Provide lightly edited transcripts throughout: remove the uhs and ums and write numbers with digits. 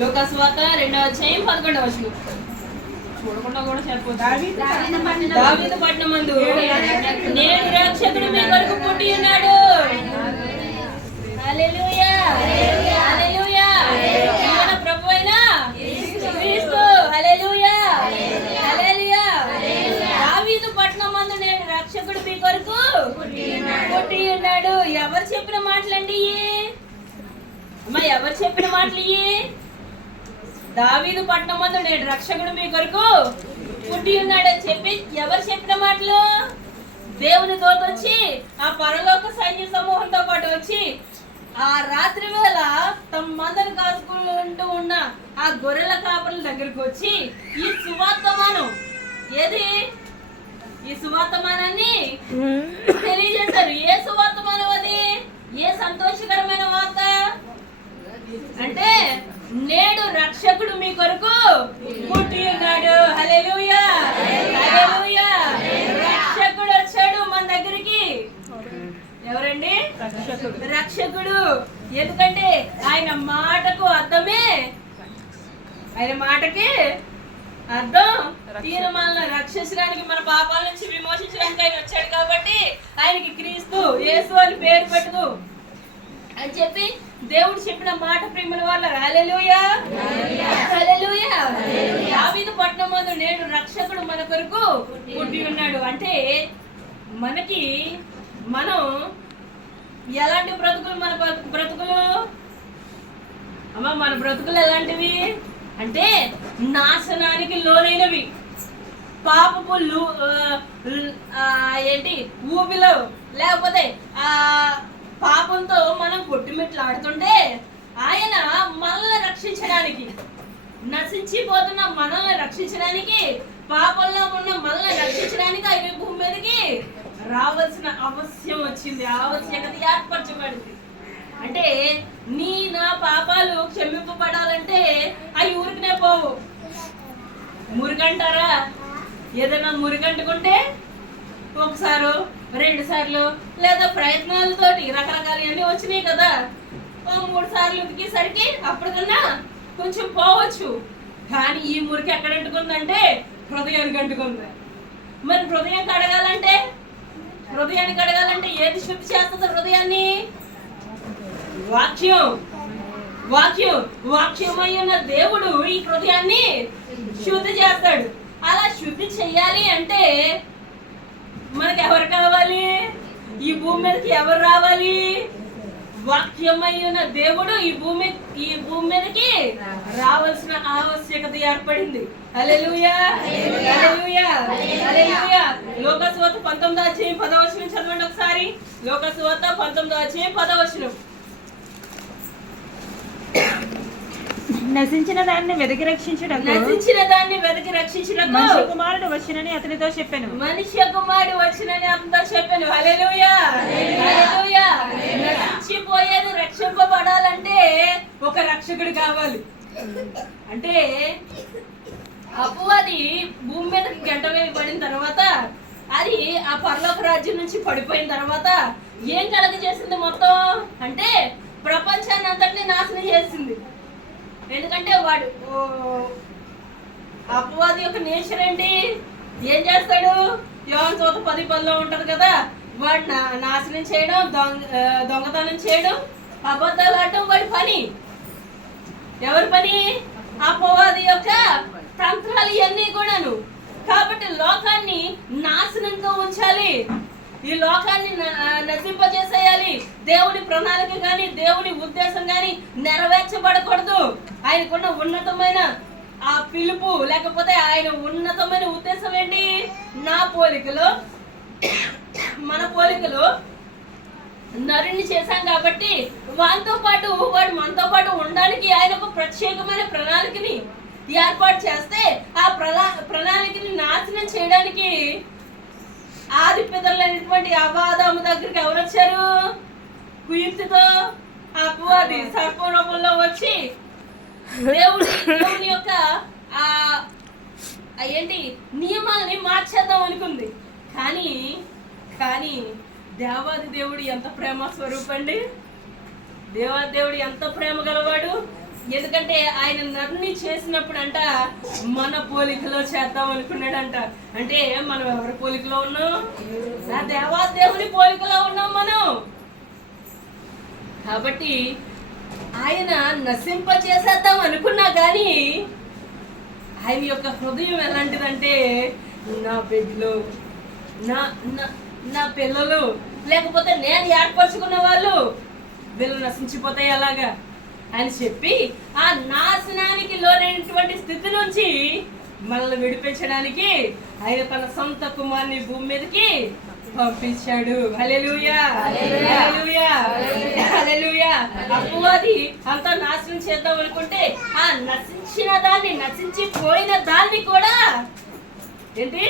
లూకాసు వార్త 2:11 చూడకుండా కూడా చెప్పవచ్చు. దావీదు పట్టణమందు నేడు రక్షకుడు మీ కొరకు పుట్టి ఉన్నాడు. హల్లెలూయా హల్లెలూయా. మన ప్రభువైన క్రీస్తు. హల్లెలూయా హల్లెలూయా. దావీదు పట్టణమందు నేడు రక్షకుడు మీ కొరకు పుట్టి ఉన్నాడు. ఎవరు చెప్పిన మాటలండి? అమ్మా, ఎవరు చెప్పిన మాటలు? దావీదు పట్టణమందు నేడు రక్షకుడు మీ కొరకు పుట్టి ఉన్నాడని చెప్పి ఎవరు చెప్పిన మాటలు? దేవుని దూత వచ్చి ఆ పరలోక సైన్య సమూహంతో పాటు వచ్చి ఆ రాత్రి వేళ తమ మందను కాసుకుంటూ ఉన్న ఆ గొర్రెల కాపరుల దగ్గరకు వచ్చి ఈ సువార్తమానం ఏది? ఈ సువార్తమానాన్ని తెలియజేశారు. ఏ సువార్తమానం అది? ఏ సంతోషకరమైన వార్త అంటే నేడు రక్షకుడు మీ కొరకు పుట్టి ఉన్నాడు. హల్లెలూయా హల్లెలూయా. రక్షకుడు వచ్చాడు మన దగ్గరికి. ఎవరండి? రక్షకుడు. ఎందుకంటే ఆయన మాటకు అర్థమే, ఆయన మాటకి అర్థం ఈయన మనల్ని రక్షించడానికి, మన పాపాల నుంచి విమోచించడానికి ఆయన వచ్చాడు. కాబట్టి ఆయనకి క్రీస్తు యేసు అని పేరు పెట్టు అని చెప్పి దేవుడు చెప్పిన మాట ప్రేమల వల్ల. హల్లెలూయా హల్లెలూయా. దావీదు పట్టణమందు నేడు రక్షకుడు మన కొరకు పుట్టి ఉన్నాడు. అంటే మనకి మనం ఎలాంటి బ్రతుకులు? మన బ్రతుకులు అమ్మ, మన బ్రతుకులు ఎలాంటివి అంటే నాశనానికి లోనైనవి, పాపపు ఏంటి ఊబిలో, లేకపోతే పాపంతో మనం కొట్టుమిట్లాడుతుంటే ఆయన మనల్ని రక్షించడానికి, నశించిపోతున్న మనల్ని రక్షించడానికి, పాపంలో ఉన్న మనల్ని రక్షించడానికి ఆయన భూమి మీదకి రావాల్సిన అవసరం వచ్చింది, ఆవశ్యకత ఏర్పరచబడింది. అంటే నా పాపాలు క్షమింపబడాలంటే అవి ఊరికనే పోవు. మురికంటారా? ఏదైనా మురికంటుకుంటే ఒకసారి 2 సార్లు లేదా ప్రయత్నాలతోటి రకరకాలన్నీ వచ్చినాయి కదా, 3 సార్లు ఉతికేసరికి అప్పటికన్నా కొంచెం పోవచ్చు. కానీ ఈ మురికి ఎక్కడ అంటుకుందంటే హృదయానికి అంటుకుంది. మరి హృదయాన్ని కడగాలంటే ఏది శుద్ధి చేస్తుంది హృదయాన్ని? వాక్యం. వాక్యమై ఉన్న దేవుడు ఈ హృదయాన్ని శుద్ధి చేస్తాడు. అలా శుద్ధి చెయ్యాలి అంటే మనకి ఎవరు కావాలి? ఈ భూమి మీదకి ఎవరు రావాలి? వాక్యమై ఉన్న దేవుడు ఈ భూమి మీదకి రావాల్సిన ఆవశ్యకత ఏర్పడింది. హల్లెలూయా హల్లెలూయా హల్లెలూయా. లూకాసు వార్త 19:10 చదవండి ఒకసారి. లూకాసు వార్త 19:10. నశించిన దాన్ని వెతికి రక్షించుటకు మనుష్య కుమారుడు వచ్చినని అతనితో చెప్పాను. హల్లెలూయా హల్లెలూయా. నశించిపోయేది రక్షింపబడాలంటే ఒక రక్షకుడు కావాలి. అంటే అపవాది భూమి మీదకి గంట వేయబడిన తర్వాత, అది ఆ పరలోక రాజ్యం నుంచి పడిపోయిన తర్వాత ఏం కలగజేసింది మొత్తం అంటే ప్రపంచాన్ని అంతటినీ నాశనం చేసింది. ఎందుకంటే వాడు అపవాది యొక్క నేచర్ ఏంటి? ఏం చేస్తాడు? యోహాను సువార్త 10:10 ఉంటది కదా, వాడు నాశనం చేయడం, దొంగతనం చేయడం, అబద్ధాలు ఆడటం వాడి పని. ఎవరి పని? అపవాది యొక్క తంత్రాలు ఇవన్నీ కూడాను. కాబట్టి లోకాన్ని నాశనంతో ఉంచాలి, ఈ లోకాన్ని నశింపజేసేయాలి. దేవుని ప్రణాళిక కానీ దేవుని ఉద్దేశం కానీ నెరవేర్చబడకూడదు. ఆయనకున్న ఉన్నతమైన ఆ పిలుపు, లేకపోతే ఆయన ఉన్నతమైన ఉద్దేశం ఏంటి? నా పోలికలో, మన పోలికలో నరుని చేశాం కాబట్టి వాడితో పాటు వాడు మనతో పాటు ఉండడానికి ఆయన ఒక ప్రత్యేకమైన ప్రణాళికని ఏర్పాటు చేస్తే, ఆ ప్రణాళికని నాశనం చేయడానికి ఆది పితరులైనటువంటి అవాదాము దగ్గరికి ఎవరు వచ్చారు? కుయుక్తితో అపవాది సర్పం రూపంలో వచ్చి దేవుని యొక్క ఏంటి నియమాలని మార్చేద్దాం అనుకుంది. కానీ దేవాది దేవుడు ఎంత ప్రేమ స్వరూపండి. దేవాది దేవుడు ఎంత ప్రేమ గలవాడు. ఎందుకంటే ఆయన నరుని చేసినప్పుడు అంట మన పోలికలో చేద్దాం అనుకున్నాడంట. అంటే మనం ఎవరి పోలికలో ఉన్నాం? నా దేవాదేవుని పోలికలో ఉన్నాం మనం. కాబట్టి ఆయన నశింప చేసేద్దాం అనుకున్నా కానీ ఆయన యొక్క హృదయం ఎలాంటిదంటే నా బిడ్డలు, నా నా పిల్లలు, లేకపోతే నేను ఏర్పరచుకున్న వాళ్ళు వీళ్ళు నశించిపోతాయి అలాగా అని చెప్పి ఆ నాశనానికి లోనైనటువంటి స్థితి నుంచి మనల్ని విడిపించడానికి ఆయన తన సొంత కుమారుని భూమి మీదకి పంపించాడు. హల్లెలూయా, హల్లెలూయా, హల్లెలూయా. అపవాది అంతా నాశనం చేద్దాం అనుకుంటే ఆ నశించిన దాన్ని, నశించిపోయిన దాన్ని కూడా ఏంటి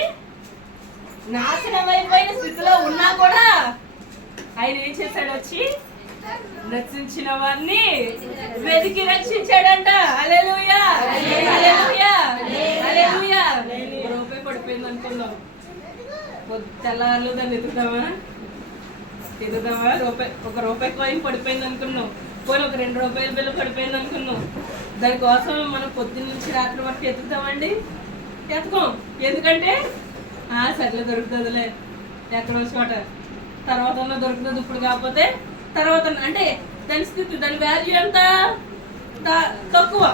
నాశనం అయిపోయిన స్థితిలో ఉన్నా కూడా ఆయన ఏం చేశాడు? వచ్చి నశించిన వారిని వెతికి రక్షించాడంట. హల్లెలూయా, హల్లెలూయా, హల్లెలూయా. రూపాయి పడిపోయింది అనుకున్నాం, తెల్లారులు దాన్ని ఎదుగుదామా? ఒక రూపాయి కాయిన్ పడిపోయింది అనుకున్నాం, పోనీ ఒక 2 రూపాయల బిల్లు పడిపోయింది అనుకున్నాం. దానికోసం మనం పొద్దున్న నుంచి రాత్రి వరకు ఎత్తుతామండి? ఎత్తుకోం. ఎందుకంటే సర్లే దొరుకుతుందిలే ఎక్కడో చోట, తర్వాత దొరుకుతుంది, ఇప్పుడు కాకపోతే తర్వాత. అంటే దాని స్థితి, దాని వాల్యూ ఎంత తక్కువ,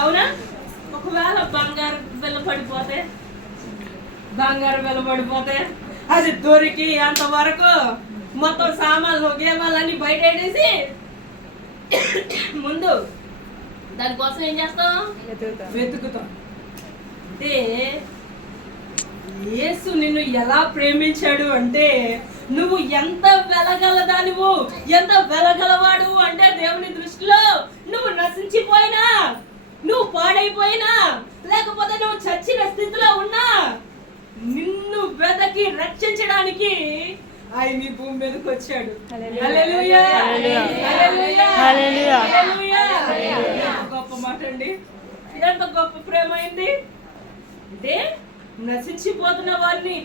అవునా? ఒకవేళ బంగారు బిల్ల పడిపోతే, అది దొరికి అంతవరకు మొత్తం సామాన్లు గేమాలన్నీ బయట వేసి ముందు దానికోసం ఏం చేస్తాం? వెతుకుతాం. అంటే యేసు నిన్ను ఎలా ప్రేమించాడు అంటే, నువ్వు ఎంత వెలగలదానివు, ఎంత వెలగలవాడు అంటే దేవుని దృష్టిలో నువ్వు నశించిపోయినా, నువ్వు పాడైపోయినా, లేకపోతే నువ్వు చచ్చిన స్థితిలో ఉన్నా నిన్ను వెదకి రక్షించడానికి ఆయన ఈ భూమి మీదకి వచ్చాడు. హల్లెలూయా, హల్లెలూయా, హల్లెలూయా. గొప్ప మాట అండి, ఎంత గొప్ప ప్రేమ అయింది అంటే నశించిపోతున్న వారిని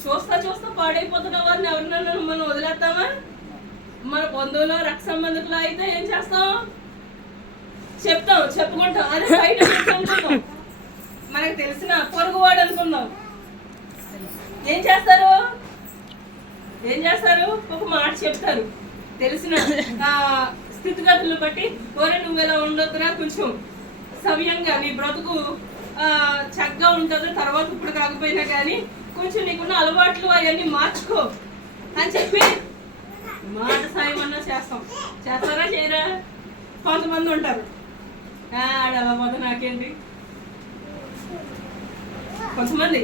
చూస్తా పాడైపోతున్న వారిని ఎవరినైనా మనం వదిలేస్తామా? మన బంధువులో రక్త సంబంధికులు అయితే ఏం చేస్తాం? చెప్పుకుంటాం. అది బయట అనుకుంటాం, మనకు తెలిసిన పొరుగువాడు అనుకుందాం. ఏం చేస్తారు? ఒక మాట చెప్తారు, తెలిసిన స్థితిగతులను బట్టి, ఓరే నువ్వు ఇలా ఉండొద్దురా, కొంచెం సవ్యంగా నీ బ్రతుకు చక్కగా ఉంటుంది, తర్వాత ఇప్పుడు కాకపోయినా కానీ కొంచెం నీకున్న అలవాట్లు అవన్నీ మార్చుకో అని చెప్పి మాట సాయం అన్నా చేస్తారా చేయరా? కొంతమంది ఉంటారు, ఆడలా పోతే నాకేంటి. కొంతమంది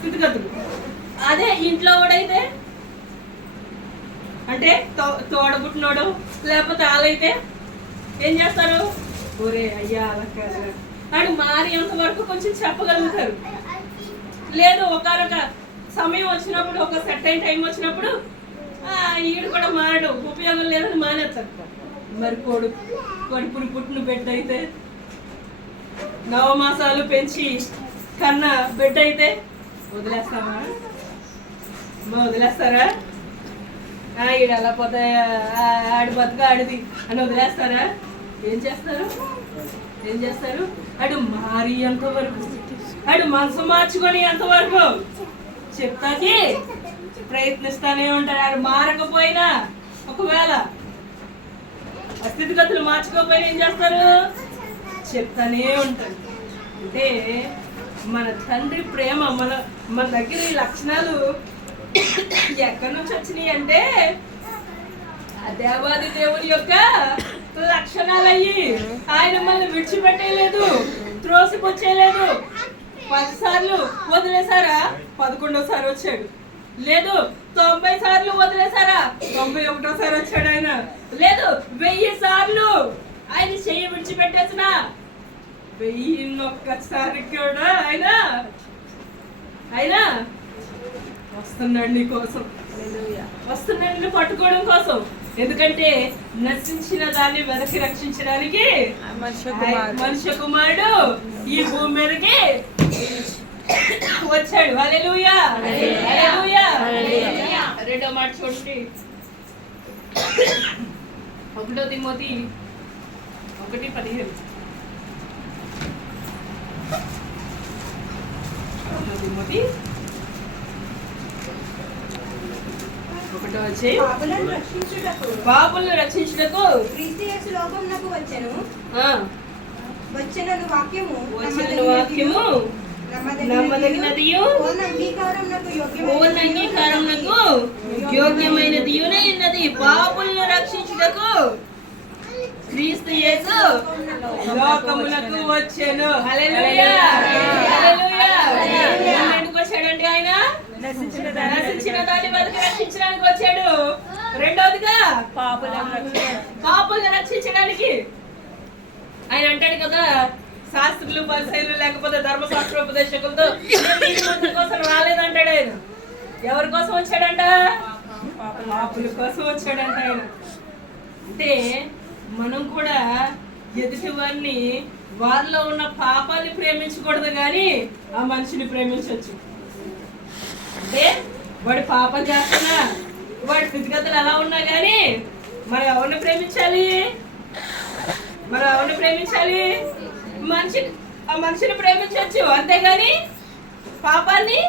స్థితిగతులు. అదే ఇంట్లో వాడైతే, అంటే తోడబుట్టినోడు లేకపోతే వాళ్ళైతే ఏం చేస్తారు? ఒరే అయ్యా అలా కాదు అని మారేంత వరకు కొంచెం చెప్పగలుగుతారు. లేదు ఒకనొక సమయం వచ్చినప్పుడు, ఒక సెట్ అయిన టైం వచ్చినప్పుడు ఈడు కూడా మారడు, ఉపయోగం లేదని మానేస్తారు. మరి కడుపును పుట్టిన బిడ్డ అయితే, 9 మాసాలు పెంచి కన్న బిడ్డ అయితే వదిలేస్తారా? ఈడు అలా పోతే ఆడి బతుక ఆడిది అని వదిలేస్తారా? ఏం చేస్తారు? అడు మారి ఎంతవరకు, అడు మనసు మార్చుకొని ఎంతవరకు చెప్తాకి ప్రయత్నిస్తానే ఉంటారు. ఆడు మారకపోయినా, ఒకవేళ స్థితిగతులు మార్చుకోకపోయినా ఏం చేస్తారు? చెప్తానే ఉంటారు. అంటే మన తండ్రి ప్రేమ, మన దగ్గర ఈ లక్షణాలు ఎక్కడి నుంచి వచ్చినాయి అంటే ఆ దేవాది దేవుడి యొక్క లక్షణాలయ్యి. ఆయన మనల్ని విడిచిపెట్టేయలేదు, త్రోసిపుచ్చేయలేదు. 10 సార్లు వదిలేసారా? 11వ వచ్చాడు. లేదు 90 సార్లు వదిలేసారా? 91వ వచ్చాడు ఆయన. లేదు 1000 సార్లు ఆయన చెయ్యి విడిచిపెట్టేసిన 1001 కూడా ఆయన వస్తున్నాడు నీ కోసం, వస్తున్నాడు నిన్ను పట్టుకోవడం కోసం. ఎందుకంటే నశించిన దాన్ని వెదకి రక్షించడానికి మనుష్య కుమారుడు ఈ భూమి మీదకి వచ్చాడు. హల్లెలూయా, హల్లెలూయా. రెండో మాట చూడండి, 1 తిమోతి 1:15. తిమోతి 1:1 పాపులను రక్షించుటకు క్రీస్తు యేసు లోకమునకు వచ్చెను. ఆ, వచ్చినను వాక్యము వచ్చిన వాక్యము నమ్మదగినదియు పూర్ణ అంగీకారమునకు యోగ్యమైనది ఉన్నది. పాపులను రక్షించుటకు క్రీస్తు యేసు లోకమునకు వచ్చెను. హల్లెలూయా హల్లెలూయా. ఎందుకు వచ్చాడండి ఆయన? నశించిన దాని బతికి రక్షించడానికి వచ్చాడు. రెండోదిగా పాపులను రక్షించడానికి. ఆయన అంటాడు కదా, శాస్త్రులు పరిసయ్యులు లేకపోతే ధర్మశాస్త్రోపదేశకులతో నీతిమంతుల కోసం రాలేదంటాడు ఆయన. ఎవరి కోసం వచ్చాడంట? పాపుల కోసం వచ్చాడంట ఆయన. అంటే మనం కూడా ఎదుటి వారిని వారిలో ఉన్న పాపాన్ని ప్రేమించకూడదు కానీ ఆ మనిషిని ప్రేమించవచ్చు. అంటే వాడు పాపం చేస్తున్నా, వాడి స్థితిగతులు ఎలా ఉన్నా కానీ మనం ఎవరిని ప్రేమించాలి? మనం ఎవరిని ప్రేమించాలి? ఆ మనిషిని ప్రేమించవచ్చు, అంతేగాని పాపాన్ని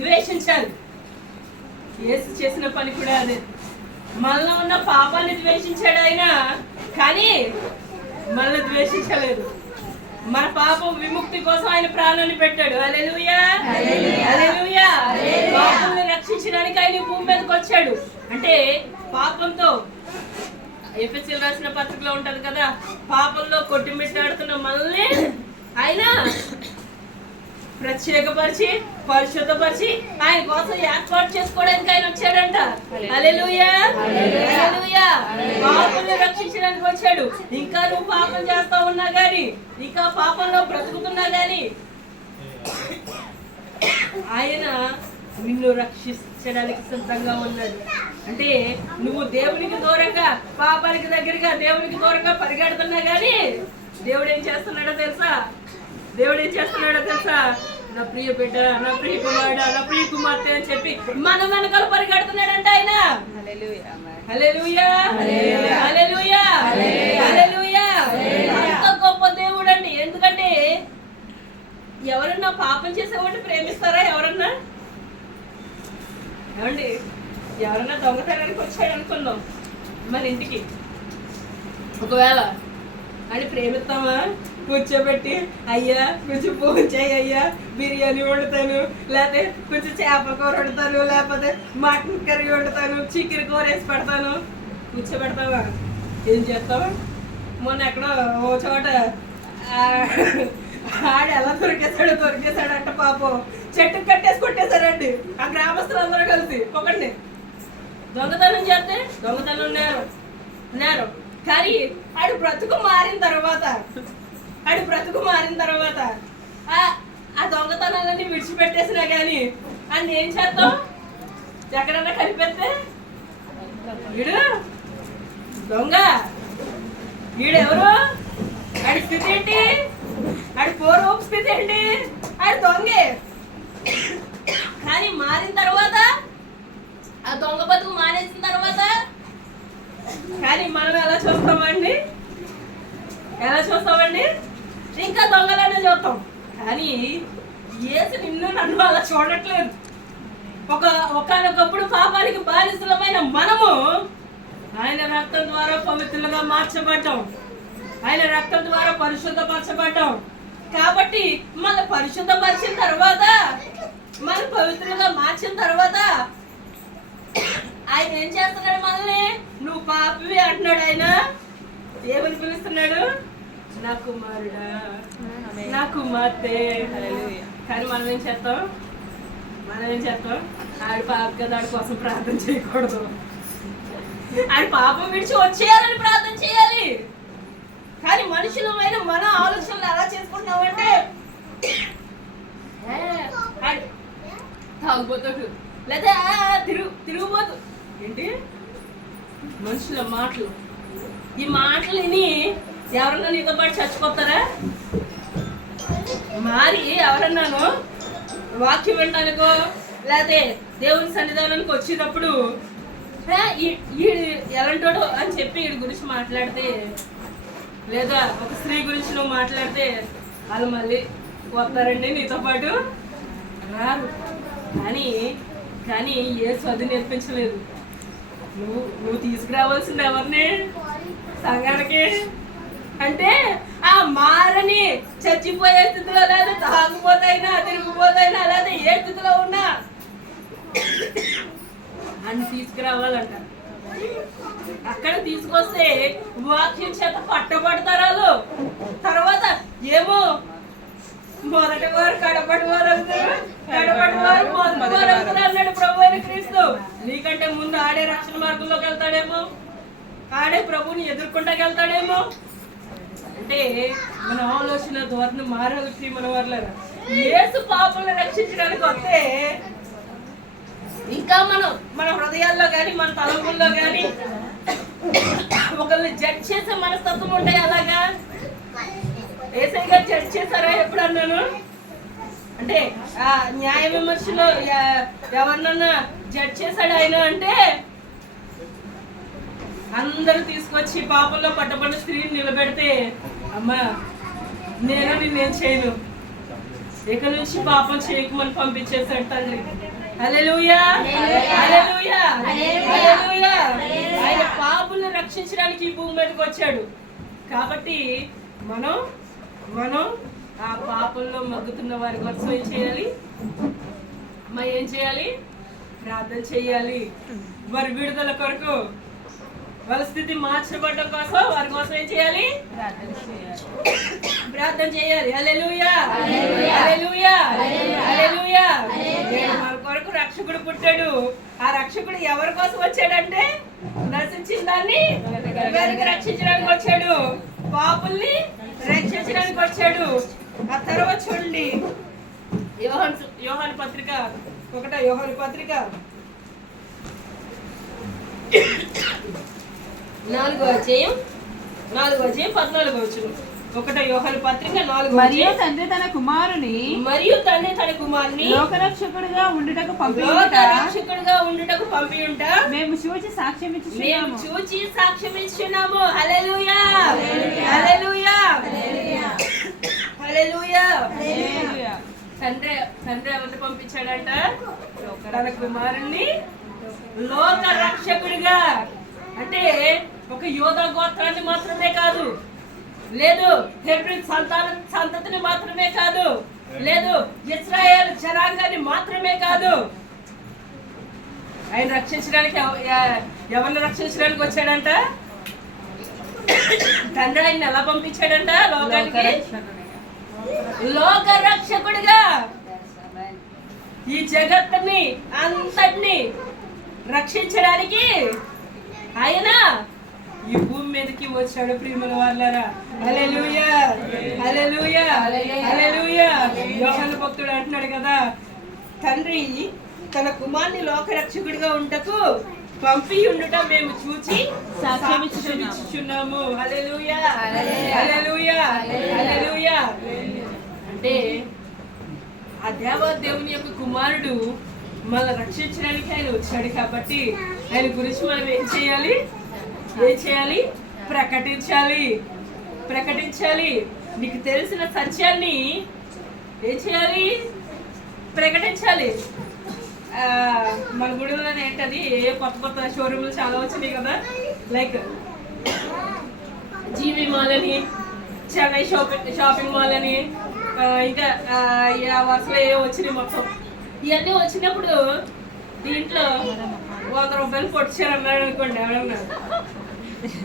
ద్వేషించాలి. యేసు చేసిన పని కూడా అదే. మనలో ఉన్న పాపాన్ని ద్వేషించాడు ఆయన, కానీ మనల్ని ద్వేషించలేదు. మన పాపం విముక్తి కోసం ఆయన ప్రాణాన్ని పెట్టాడు. హల్లెలూయా హల్లెలూయా. పాపాలను రక్షించడానికి ఆయన ఈ భూమి మీదకి వచ్చాడు. అంటే పాపంతో ఎఫెసీయులు రాసిన పత్రికలో ఉంటది కదా, పాపంలో కొట్టిమిట్టాడుతున్న మనల్ని ఆయన ప్రత్యేకపరిచి పరిశుద్ధపరిచి ఆయన కోసం ఏర్పాటు చేసుకోవడానికి ఆయన వచ్చాడంట. హల్లెలూయా హల్లెలూయా. పాపంని రక్షించడానికి వచ్చాడు. ఇంకా నువ్వు పాపం చేస్తా ఉన్నా గాని, ఇంకా పాపంలో బ్రతుకుతున్నా గాని ఆయన నిన్ను రక్షించడానికి సిద్ధంగా ఉన్నాడు. అంటే నువ్వు దేవునికి దూరంగా, పాపానికి దగ్గరగా, దేవునికి దూరంగా పరిగెడుతున్నా గాని దేవుడు ఏం చేస్తున్నాడో తెలుసా? దేవుడు ఏం చేస్తున్నాడో తెలుసా? నా ప్రియ బిడ్డ, నా ప్రియ కుమారుడు, నా ప్రియ కుమార్తె అని చెప్పి మన వెనకాల పరిగెడుతున్నాడంట ఆయన. హల్లెలూయా హల్లెలూయా హల్లెలూయా. అంత గొప్ప దేవుడు అండి. ఎందుకంటే ఎవరన్నా పాపం చేసేవాడిని ప్రేమిస్తారా? ఎవరన్నా ఏమండి? ఎవరన్నా దొంగతనానికి వచ్చాడు అనుకున్నాం మన ఇంటికి, ఒకవేళ అని ప్రేమిస్తామా? కూర్చోబెట్టి, అయ్యా కొంచెం ఫోన్ చేయి, అయ్యా బిర్యానీ వండుతాను, లేకపోతే కొంచెం చేపల కూర వండుతాను, లేకపోతే మటన్ కర్రీ వండుతాను, చికెన్ కూర వేసి పెడతాను. కూర్చోబెడతావా? ఏం చేస్తావా? మొన్న ఎక్కడో ఓ చోట ఆడు ఎలా దొరికేశాడంట పాపం. చెట్టుకు కట్టేసి కొట్టేశారండి ఆ గ్రామస్తులు అందరూ కలిసి. ఒకటి దొంగతనం చేస్తే దొంగతనం నేరం. కానీ ఆడు బ్రతుకు మారిన తర్వాత ఆ దొంగతనాలన్నీ విడిచిపెట్టేసినా కానీ అన్ని ఏం చేస్తాం? ఎక్కడన్నా కలిపేస్తే వీడు దొంగ, వీడెవరు? ఆడి స్థితి ఏంటి? ఆడి పూర్వపు స్థితి ఏంటి? ఆడి దొంగే. కానీ మారిన తర్వాత, ఆ దొంగ బతుకు మానేసిన తర్వాత కానీ మనం ఎలా చూస్తామండి? ఇంకా దొంగలనే చూస్తాం. కానీ యేసు నిన్ను నన్ను అలా చూడట్లేదు. ఒకనొకప్పుడు పాపానికి బానిసలమైన మనము ఆయన రక్తం ద్వారా పవిత్రులుగా మార్చబడ్డాం. ఆయన రక్తం ద్వారా పరిశుద్ధపరచబడ్డాం. కాబట్టి మన పరిశుద్ధపరిచిన తర్వాత, మన పవిత్రులుగా మార్చిన తర్వాత ఆయన ఏం చేస్తున్నాడు? మనల్ని నువ్వు పాపివి అంటున్నాడు. ఆయన ఏమని పిలుస్తున్నాడు? నా కుమారుడా, నా కుమార్తె. కానీ మనం ఏం చేస్తాం? ఆడి పాప కదా, ఆడి కోసం ప్రార్థన చేయకూడదు. ఆడి పాపం విడిచి వచ్చేయాలని ప్రార్థన చేయాలి. కానీ మనుషులమైన మన ఆలోచనలు ఎలా చేసుకుంటున్నామంటే, తాగుపోతాడు లేదా తిరుగుపోతు. ఏంటి మనుషుల మాటలు? ఈ మాటలు విని ఎవరన్నా నీతో పాటు చచ్చిపోతారా? మారి ఎవరన్నాను వాక్యం వినడానికో లేకపోతే దేవుని సన్నిధానానికి వచ్చేటప్పుడు ఎలాంటోడు అని చెప్పి వీడి గురించి మాట్లాడితే లేదా ఒక స్త్రీ గురించి నువ్వు మాట్లాడితే వాళ్ళు మళ్ళీ వస్తారండి నీతో పాటు రారు. కానీ కానీ ఏ చదువు నేర్పించలేదు. నువ్వు తీసుకురావాల్సింది ఎవరిని సంఘానికి? అంటే ఆ మారని చచ్చిపోయే స్థితిలో లేదా తాగుపోతైనా తిరిగిపోతైనా లేదా ఏ స్థితిలో ఉన్నా అని తీసుకురావాలంట. అక్కడ తీసుకొస్తే వాక్యం చేత పట్టబడతారు వాళ్ళు. తర్వాత ఏమో మొదటి వారు కడపటి వారు అవుతారు, కడపటి వారు మొదటి వారు అవుతారు అన్నాడు ప్రభు అయిన క్రీస్తు. నీకంటే ముందు ఆడే రక్షణ మార్గంలోకి వెళ్తాడేమో, ఆడే ప్రభుని ఎదుర్కొంటాకి వెళ్తాడేమో. అంటే మన ఆలోచన ధోరణి మారాలి. మన వాళ్ళ యేసు పాపలను రక్షించడానికి వస్తే ఇంకా మన హృదయాల్లో కానీ మన తలంపుల్లో కానీ ఒకరిని జడ్జ్ చేసే మనస్తత్వం ఉంటాయి. అలాగా ఏసై గారు జడ్జ్ చేశారా ఎప్పుడు అన్నాను? అంటే ఆ న్యాయ విమర్శలో ఎవరినన్నా జడ్జ్ చేశాడు ఆయన అంటే అందరూ తీసుకొచ్చి పాపంలో పట్టబడిన స్త్రీని నిలబెడితే అమ్మా నేనేం చేయను, ఇక నుంచి పాపం చేయకమని పంపించేశాడు తండ్రి. హల్లెలూయా, హల్లెలూయా, హల్లెలూయా. ఆయన పాపులను రక్షించడానికి ఈ భూమి మీదకి వచ్చాడు. కాబట్టి మనం ఆ పాపంలో మగ్గుతున్న వారి కోసం ఏం చేయాలి? ఏం చేయాలి? ప్రార్థన చేయాలి. వారి విడుదల కొరకు, వాళ్ళ స్థితి మార్చబడడం కోసం వారి కోసం ఏం చేయాలి? ప్రార్థన చేయాలి. హల్లెలూయా, హల్లెలూయా, హల్లెలూయా. మన కొరకు రక్షకుడు పుట్టాడు. ఆ రక్షకుడు ఎవరి కోసం వచ్చాడంటే నశించిన దాన్ని వెనక్కి రక్షించడానికి వచ్చాడు, పాపుల్ని రక్షించడానికి వచ్చాడు. ఆ తర్వాత చూడండి యోహాను పత్రిక 1 యోహాను పత్రిక 4వ అధ్యాయం 14వ వచనం. 1 యోహాను పత్రిక 4వ మరియు తండ్రి తన కుమారుని లోకరక్షకుడిగా ఉండుటకు పంపి ఉంటా మేము చూచి సాక్ష్యం ఇచ్చున్నాము. హల్లెలూయా, హల్లెలూయా, హల్లెలూయా. తండ్రి ఎవరిని పంపించాడంట? తన కుమారుణ్ణి లోక రక్షకుడిగా. అంటే ఒక యోధా గోత్రాన్ని మాత్రమే కాదు, లేదు హెబ్రీ సంతతిని మాత్రమే కాదు, లేదు ఇశ్రాయేల్ జనాంగాన్ని మాత్రమే కాదు. ఆయన రక్షించడానికి ఎవరిని రక్షించడానికి వచ్చాడంట? తండ్రి ఆయన ఎలా పంపించాడంట? లోకానికి లోక రక్షకుడిగా. ఈ జగత్తుని అంతటిని రక్షించడానికి ఆయన ఈ భూమి మీదకి వచ్చాడు. ప్రియమైన వాళ్ళారా, హల్లెలూయా, హల్లెలూయా, హల్లెలూయా. యోహాను భక్తుడు అంటున్నాడు కదా, తండ్రి తన కుమారుని లోక రక్షకుడిగా ఉంటకు పంపి ఉండుట మేము చూచి సాక్ష్యం ఇచ్చుచున్నాము. హల్లెలూయా, హల్లెలూయా, హల్లెలూయా. అంటే ఆ దేవుని యొక్క కుమారుడు మన రక్షించడానికి ఆయన వచ్చాడు. కాబట్టి ఆయన గురించి మనం ఏం చేయాలి? ప్రకటించాలి. నీకు తెలిసిన సత్యాన్ని ఏం చేయాలి? ప్రకటించాలి. మన గుడిలో ఏంటది, కొత్త షోరూమ్లు చాలా వచ్చినాయి కదా, లైక్ జీవి మాల్ అని, చెన్నై షాపింగ్ మాల్ అని, ఇంకా వరుసలో ఏ వచ్చినాయి మొత్తం. ఇవన్నీ వచ్చినప్పుడు దీంట్లో 100 రూపాయలు పొడిచారన్నాడు అనుకోండి, ఎవరన్నా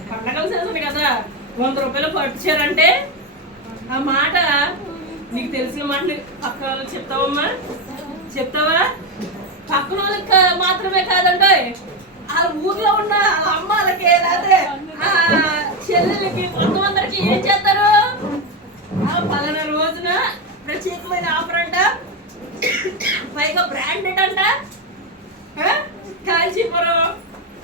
పండగలు చేస్తుంది కదా, 100 రూపాయలు పొడిచారంటే ఆ మాట నీకు తెలిసిన మాట పక్కన వాళ్ళకి చెప్తావమ్మా? చెప్తావా? పక్కన వాళ్ళకి మాత్రమే కాదండి, వాళ్ళ ఊర్లో ఉన్న అమ్మాలకి లేకపోతే చెల్లెలకి మొత్తం అందరికి ఏం చేస్తారు? పలానా రోజున ప్రత్యేకమైన ఆఫర్ అంట, పైగా బ్రాండెడ్ అంట, కాల్చీపురం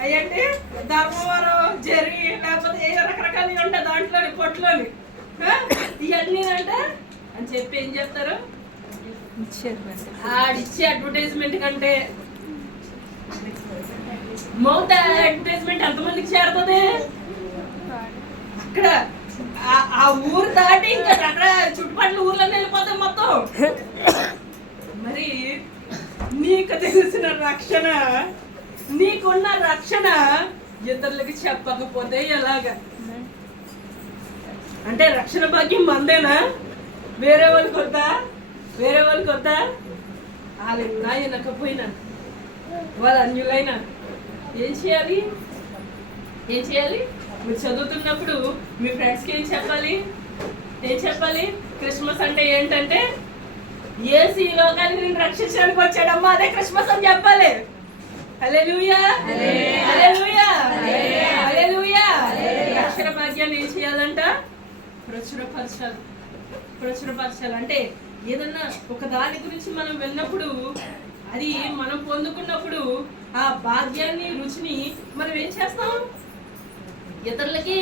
అయ్యండి, ధర్మవరం, జరి, లేకపోతే ఏ రకరకాలు ఉంటాయి దాంట్లోని పొట్టులోని, ఇవన్నీ అంట అని చెప్పి ఏం చెప్తారు? ఆడిచ్చే అడ్వర్టైజ్మెంట్ కంటే మౌత్ అడ్వర్టైజ్మెంట్ ఎంతమందికి చేరుతుంది? అక్కడ ఆ ఊరు దాటి ఇంకా అక్కడ చుట్టుపక్కల ఊర్లో వెళ్ళిపోతాం మొత్తం. మరి నీకు తెలిసిన రక్షణ, నీకున్న రక్షణ ఇతరులకి చెప్పకపోతే ఎలాగా? అంటే రక్షణ భాగ్యం మందేనా? వేరే వాళ్ళకి వద్దా? వేరే వాళ్ళకి వద్దా? వాళ్ళు వినకపోయినా, వాళ్ళు అన్యులైనా ఏం చేయాలి? ఏం చేయాలి? మీరు చదువుతున్నప్పుడు మీ ఫ్రెండ్స్కి ఏం చెప్పాలి? ఏం చెప్పాలి? క్రిస్మస్ అంటే ఏంటంటే యేసు ఈ లోకానికి నేను రక్షించడానికి వచ్చాడమ్మా, అదే క్రిస్మస్ అని చెప్పాలి. హల్లెలూయా, హల్లెలూయా, హల్లెలూయా. రక్షణ భాగ్యాన్ని ఏం చేయాలంట? ప్రచురపరచాలి. ప్రచురపరచాలి అంటే ఏదన్నా ఒక దాని గురించి మనం విన్నప్పుడు, అది మనం పొందుకున్నప్పుడు ఆ భాగ్యాన్ని, రుచిని మనం ఏం చేస్తాం? ఇతరులకి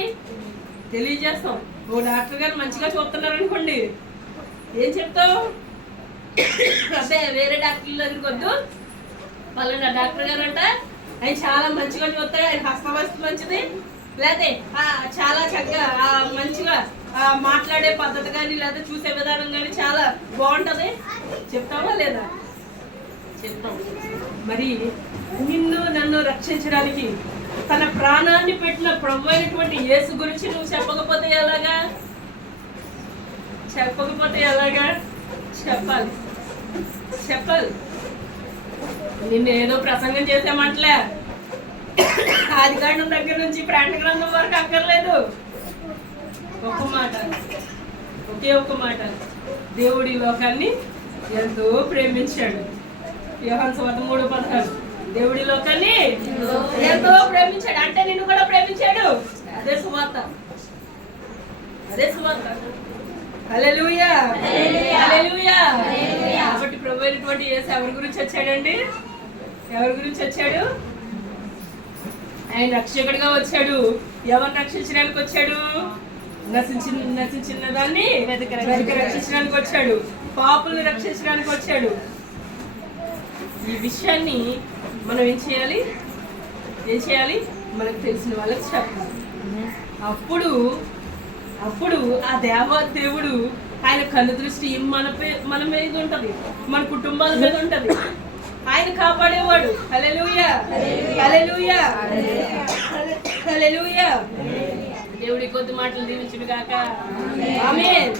తెలియజేస్తాం. ఓ డాక్టర్ గారు మంచిగా చూస్తున్నారు అనుకోండి, ఏం చెప్తావు? అదే వేరే డాక్టర్ల దగ్గరికి వద్దు, వాళ్ళ డాక్టర్ గారు అంట ఆయన చాలా మంచిగా చూస్తారు, ఆయన హస్తవస్తు మంచిది, లేకపోతే చాలా చక్కగా మంచిగా మాట్లాడే పద్ధతి కానీ లేదా చూసే విధానం కానీ చాలా బాగుంటది చెప్తావా లేదా? చెప్తాం. మరి నిన్ను నన్ను రక్షించడానికి తన ప్రాణాన్ని పెట్టిన ప్రభు అయినటువంటి యేసు గురించి నువ్వు చెప్పకపోతే ఎలాగా? చెప్పకపోతే ఎలాగా? చెప్పాలి, చెప్పాలి. నిన్ను ఏదో ప్రసంగం చేసామంటలే, ఆదికాండం దగ్గర నుంచి ప్రకటన గ్రంథం వరకు అక్కర్లేదు. ఒక మాట, ఒకే ఒక మాట, దేవుడి లోకాన్ని ఎంతో ప్రేమించాడు. యోహాను సువార్త 3:16. దేవుడి లోకాన్ని ఎంతో ప్రేమించాడు అంటే నిన్ను కూడా ప్రేమించాడు. అదే సువార్త, అదే సువార్త. హల్లెలూయా, హల్లెలూయా. కాబట్టి ప్రభు అయినటువంటి యేసు ఎవరి గురించి వచ్చాడండి? ఎవరి గురించి వచ్చాడు? ఆయన రక్షకుడిగా వచ్చాడు. ఎవరిని రక్షించడానికి వచ్చాడు? నశించిన దాన్ని రక్షించడానికి వచ్చాడు. పాపుల్ని రక్షించడానికి వచ్చాడు. ఈ విషయాన్ని మనం ఏం చేయాలి? ఏం చేయాలి? మనకు తెలిసిన వాళ్ళకి చెప్పాలి. అప్పుడు ఆ దేవుడు ఆయన కన్ను దృష్టి మన మీద ఉంటది, మన కుటుంబాల మీద ఉంటది. ఆయన కాపాడేవాడు. హల్లెలూయా, హల్లెలూయా, హల్లెలూయా. దేవుడి కొద్ది మాటలు దీవించును గాక. ఆమేన్.